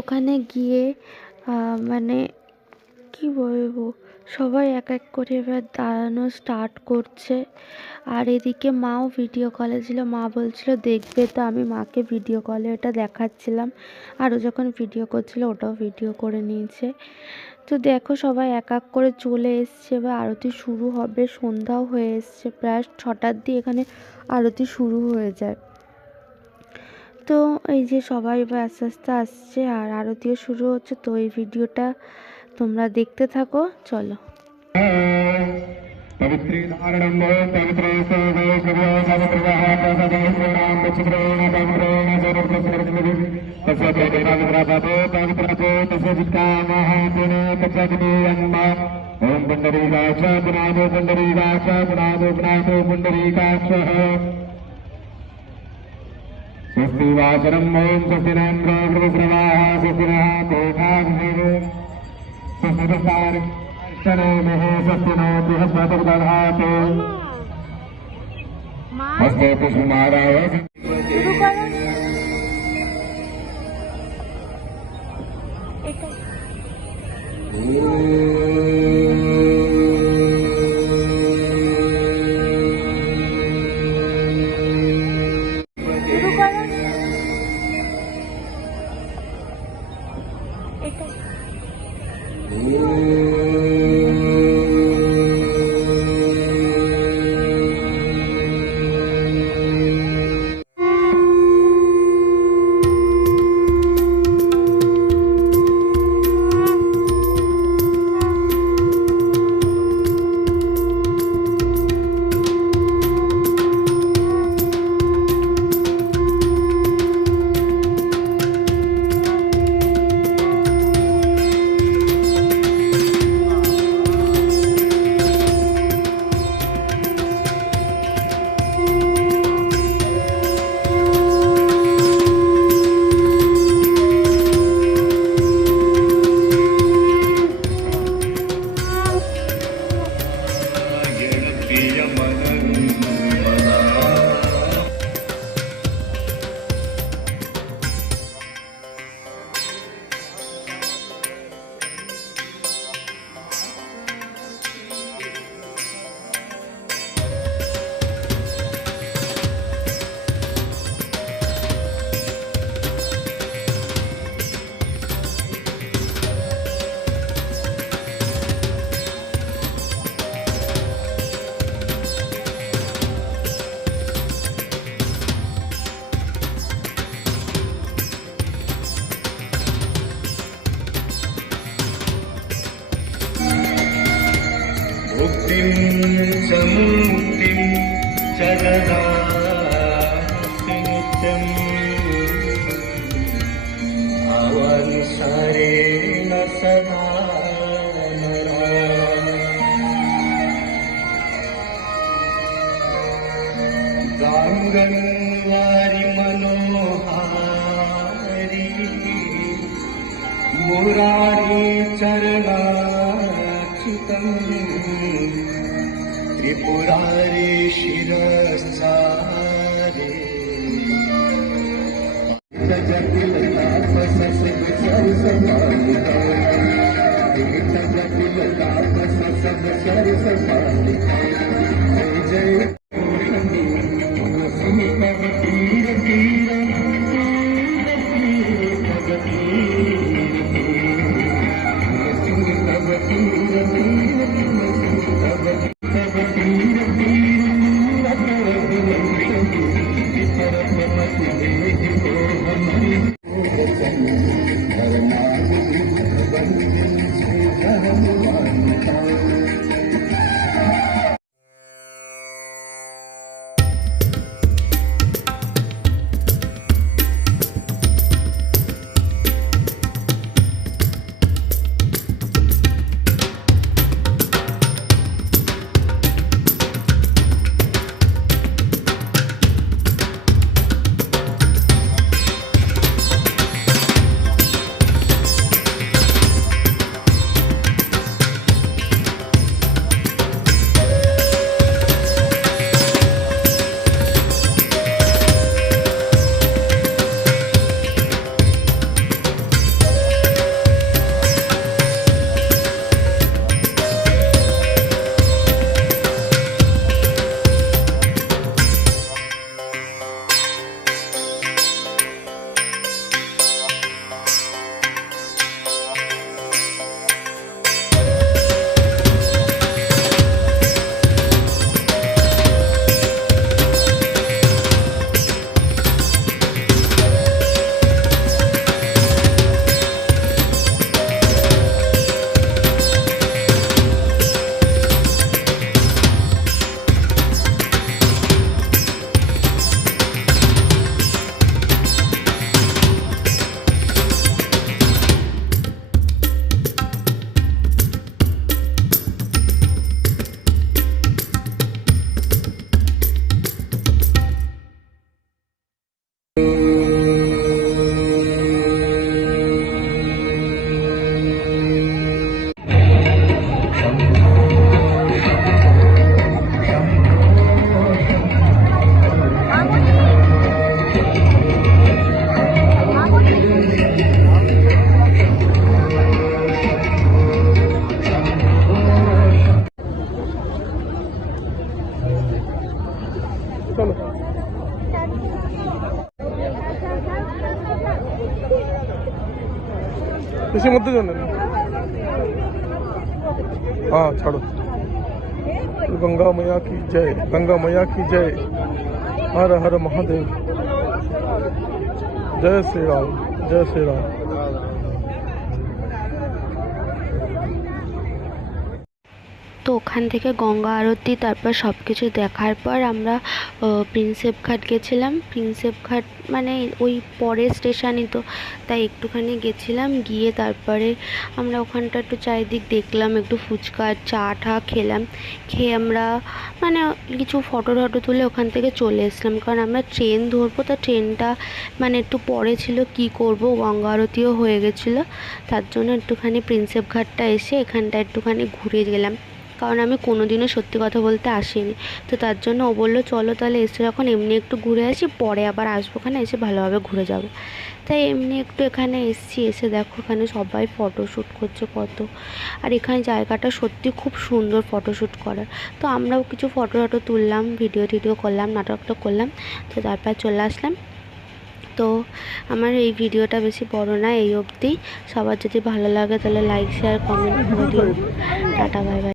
ওখানে গিয়ে মানে কি বলবো, সবাই এক এক করে এবার দাঁড়ানো স্টার্ট করছে। আর এদিকে মাও ভিডিও কলে ছিল, মা বলছিল দেখবে, তো আমি মাকে ভিডিও কলে ওটা দেখাচ্ছিলাম। আর ও যখন ভিডিও করছিল ওটাও ভিডিও করে নিয়েছে। তো দেখো সবাই এক এক করে চলে এসছে, এবার আরতি শুরু হবে। সন্ধ্যাও হয়ে এসছে, প্রায় 6টার দিয়ে এখানে আরতি শুরু হয়ে যায়। তো এই যে সবাই এবার আস্তে আস্তে আসছে আর আরতিও শুরু হচ্ছে। তো এই ভিডিওটা তোমরা দেখতে থাকো, চলো। ओम पुंडरीकाक्ष पुनादो पुंडरीकाक्ष पुनादो पुनादो पुंडरीकाक्ष स्वस्ति वाचनम् ओम स्वस्ति नेन्द्रो वृषभाः स्वस्ति नः कोठाभिषेको स्वस्ति दस्तार्शनेमिः स्वस्ति नो बृहस्पतिर्दधातु हस्ते पुष्पमालाय समुक्तिं जगदास्ति नित्यम् अवंसारेण सदा नरा गाङ्गन्वारि मनोहारी मुरारी चरणाच्युतम् त्रिपुरारी शिरस्तारे जटिल तापस सब सर समानिता जटिल तापस सब सर समानिता जय तीर तीर इसी मध्य जाने हाँ छोड़ो। गंगा मैया की जय, गंगा मैया की जय। हर हर महादेव। जय श्री राम, जय श्री राम। তো ওখান থেকে গঙ্গা আরতি তারপর সব কিছু দেখার পর আমরা প্রিন্সেপ ঘাট গেছিলাম। প্রিন্সেপ ঘাট মানে ওই পরের স্টেশনই তো, তাই একটুখানি গেছিলাম, গিয়ে তারপরে আমরা ওখানটা একটু চারিদিক দেখলাম, একটু ফুচকা চা টা খেলাম, খেয়ে আমরা মানে কিছু ফটো টটো তুলে ওখান থেকে চলে এসলাম, কারণ আমরা ট্রেন ধরবো, তা ট্রেনটা মানে একটু পরে ছিল, কি করব, গঙ্গা আরতিও হয়ে গেছিলো, তার জন্য একটুখানি প্রিন্সেপ ঘাটটা এসে এখানটা একটুখানি ঘুরে গেলাম, কারণ আমি কোনো দিনও সত্যি কথা বলতে আসিনি। তো তার জন্য ও বললো চলো তাহলে এসে যখন এমনি একটু ঘুরে আসি, পরে আবার আসবো, ওখানে এসে ভালোভাবে ঘুরে যাব। তাই এমনি একটু এখানে এসছি, এসে দেখো এখানে সবাই ফটোশ্যুট করছে কত, আর এখানে জায়গাটা সত্যি খুব সুন্দর ফটোশ্যুট করার। তো আমরাও কিছু ফটো টটো তুললাম, ভিডিও টিডিও করলাম, নাটকটা করলাম, তো তারপর চলে আসলাম। তো আমার এই ভিডিওটা বেশি বড় না, এই অবধি। সবার যদি ভালো লাগে তাহলে লাইক শেয়ার কমেন্ট করে দিও। Tata bye bye.